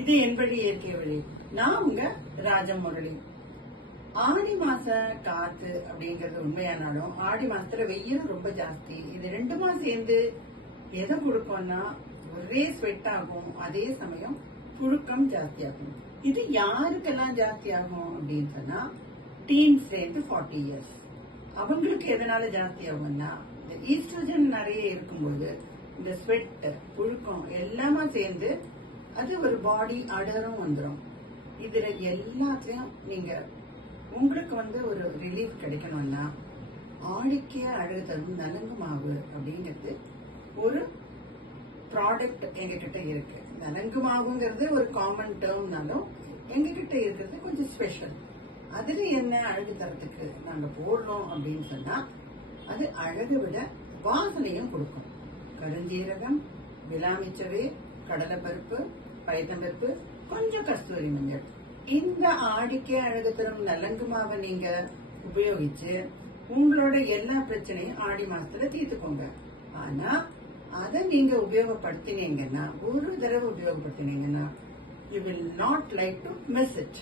இது என்படி இயற்கை வழி. நான் உங்க ராஜமுரளி. ஆடி மாச காத்து அப்படிங்கறது உண்மையானாலும் ஆடி மாசத்துல வெயில் ரொம்ப ஜாஸ்தி. இது ரெண்டுமா சேர்ந்து எதை கொடுக்கும்னா ஒரே ஸ்வெட் ஆகும் அதே சமயம் புழுக்கம் ஜாஸ்தி ஆகும் இது யாருக்கெல்லாம் ஜாஸ்தி ஆகும் அப்படின்னு சொன்னா டீன்ஸ்ல ஃபார்ட்டி இயர்ஸ் அவங்களுக்கு எதனால ஜாஸ்தி ஆகும்னா இந்த ஈஸ்ட்ரஜன் நிறைய இருக்கும்போது இந்த ஸ்வெட் புழுக்கம் எல்லாமே சேர்ந்து அது ஒரு பாடி அடரும் வந்துடும் இதுல எல்லாத்தையும் நீங்க உங்களுக்கு வந்து ஒரு ரிலீஃப் கிடைக்கணும்னா ஆழிக்க அழகு தரும் நலங்கு மாவு அப்படிங்கிறது ஒரு ப்ராடக்ட் எங்ககிட்ட இருக்கு. நலங்கு மாவுங்கிறது ஒரு காமன் டேர்ம்னாலும் எங்ககிட்ட இருக்கிறது கொஞ்சம் ஸ்பெஷல் அதுல என்ன அழகு தரத்துக்கு நாங்க போடுறோம் அப்படின்னு சொன்னா அது அழகு விட வாசனையும் கொடுக்கும். கருஞ்சீரகம் விலாமிச்சவே கடலைப்பருப்பு பைத்தம்பருப்பு கொஞ்சம் கஸ்தூரி மஞ்சள். இந்த ஆடிக்கே அழகு தரும் நலங்கு மாவை நீங்க உபயோகிச்சு உங்களோட எல்லா பிரச்சனையும் ஆடி மாசத்துல தீர்த்துக்கோங்க. ஆனா அதை நீங்க உபயோகப்படுத்தினீங்கன்னா ஒரு தடவை உபயோகப்படுத்தினீங்கன்னா you will not like to miss it